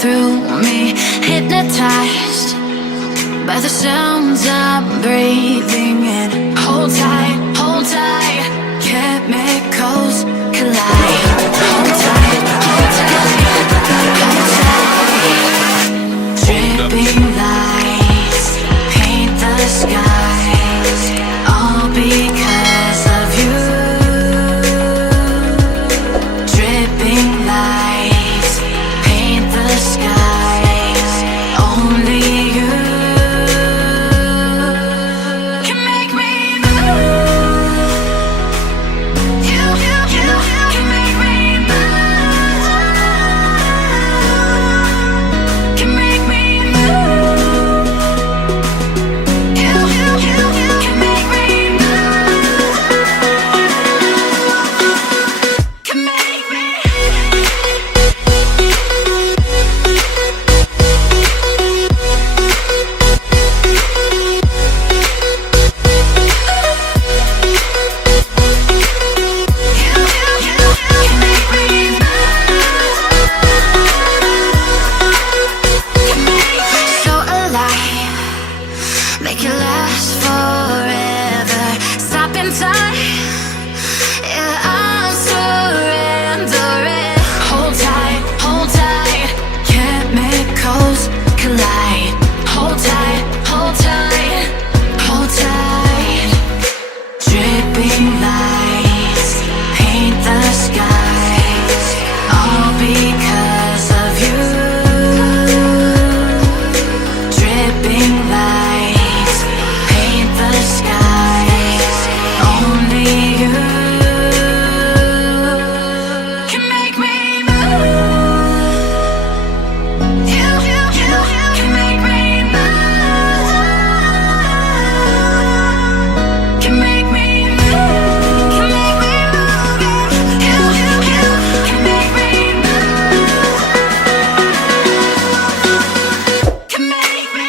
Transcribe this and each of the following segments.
through me, hypnotized by the sounds I'm breathing in. Hold tight, chemicals collide. Hold tight, hold tight. Dripping lights paint the skies, all because of you. Dripping lights paint the skies, only you can make me move. You can make me move. Can make me move. You can make me move. Can make me. So alive, make it last forever. Stop in time, yeah, I'm surrendering. Hold tight, chemicals collide. Hold tight, hold tight, hold tight. Dripping lights paint the skies, all because of you. Dripping lights paint the skies, only you can make me move. You can make me move. Can make me move. Can make me move. You can make me move. Can make me.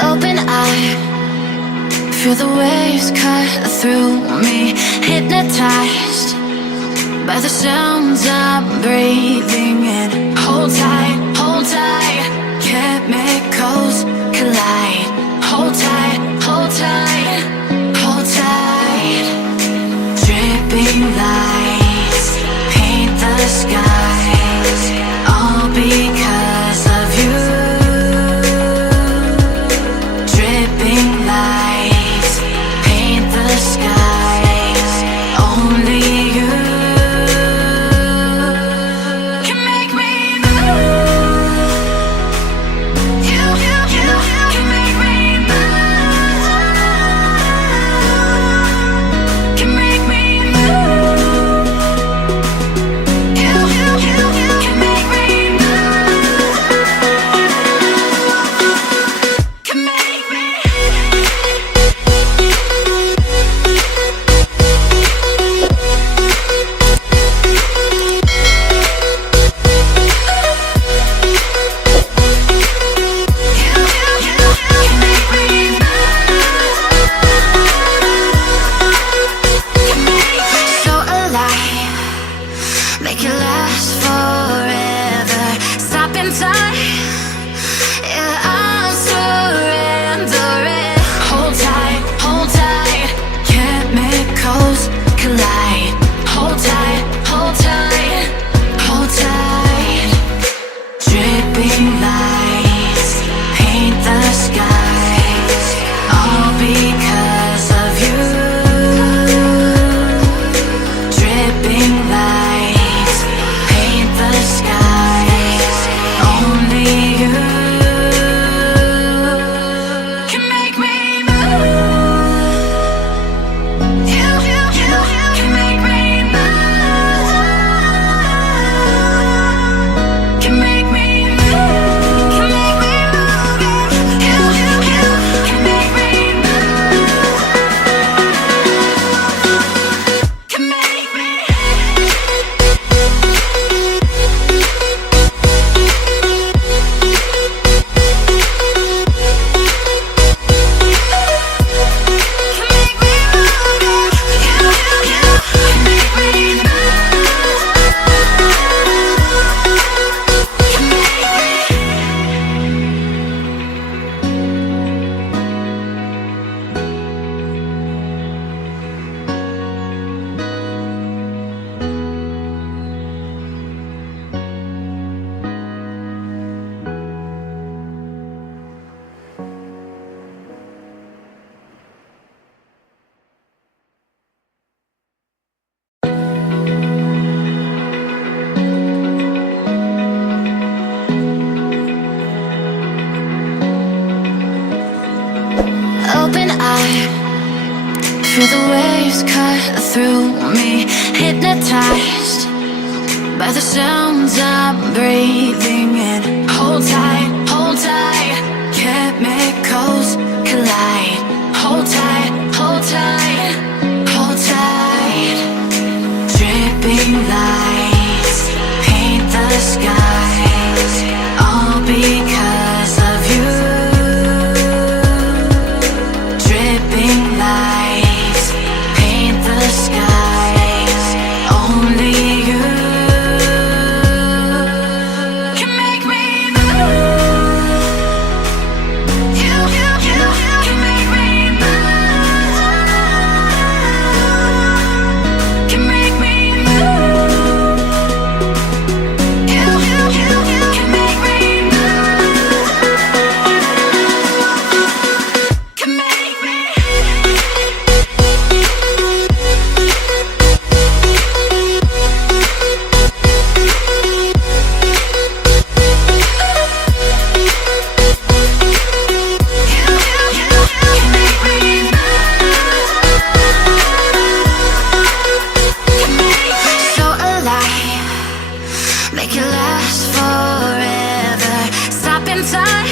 Open eye, feel the waves cut through me, hypnotized by the sounds I'm breathing in. Hold tight, chemicals collide. Hold tight, hold tight, hold tight. Dripping lights paint the skies, all because of you. Dripping lights paint the skies, only you can make me move. You can make me move. Can make me move. Feel the waves cut through me, hypnotized by the sounds I'm breathing in. Hold tight, chemicals collide. Hold tight, hold tight, hold tight. Dripping lights paint the skies, all because of you. Dripping lights paint the skies, only you can make me move. You can make me move. Can make me move. You can make me move. Can make me. So alive, make it last forever. Stop in time,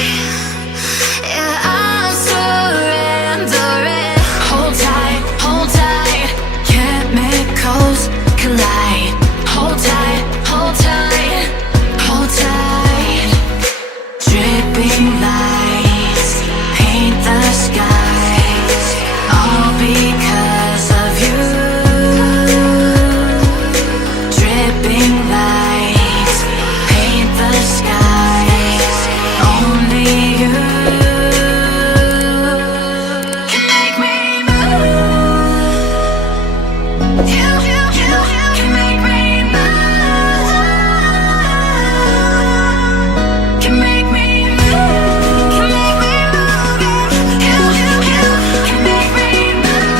yeah, I'm surrendering. Hold tight, chemicals collide. Hold tight, hold tight, hold tight. Dripping lights paint the skies, all because of you. Dripping lights paint the skies, only you can make me move. You can make me move. Can make me move. Can make me move. You can make me move.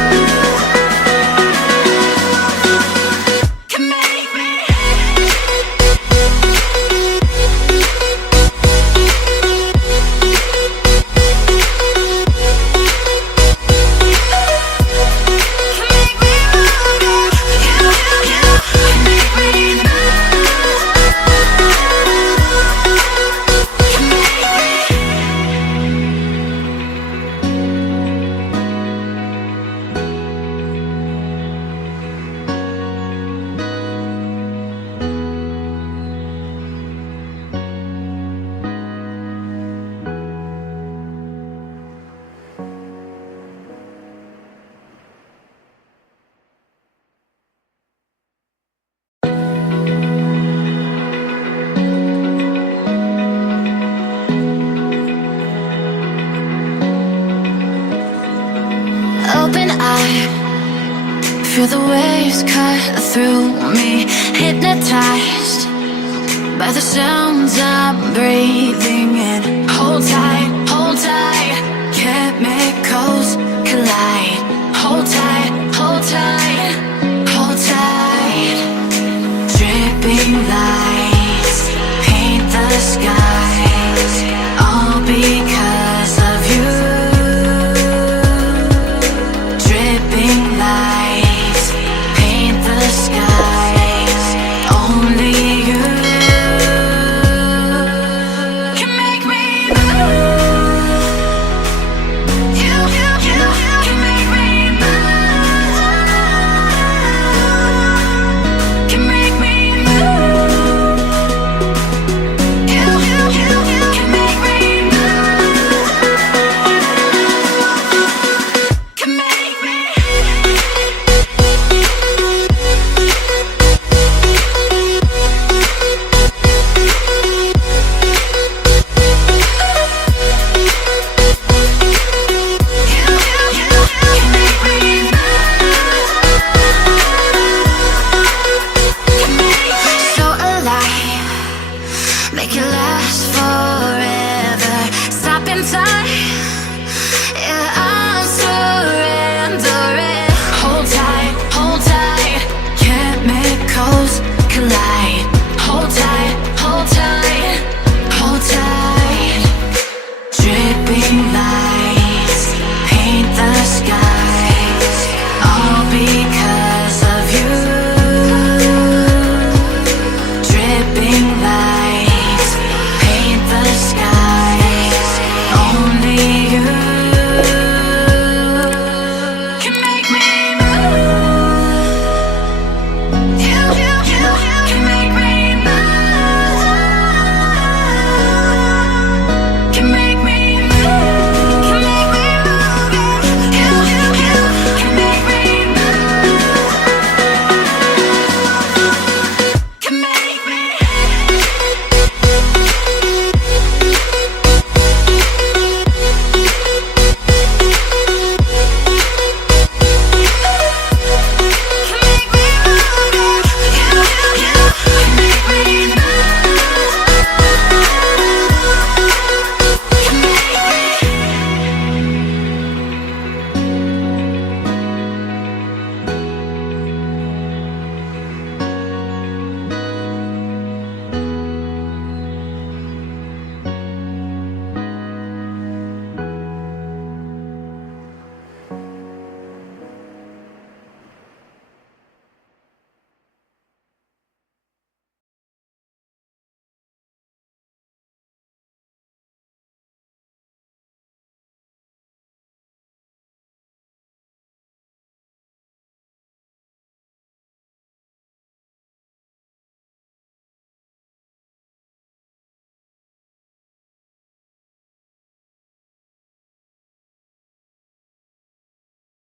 Can make me. Open eye, feel the waves cut through me, hypnotized by the sounds I'm breathing in. Hold tight, chemicals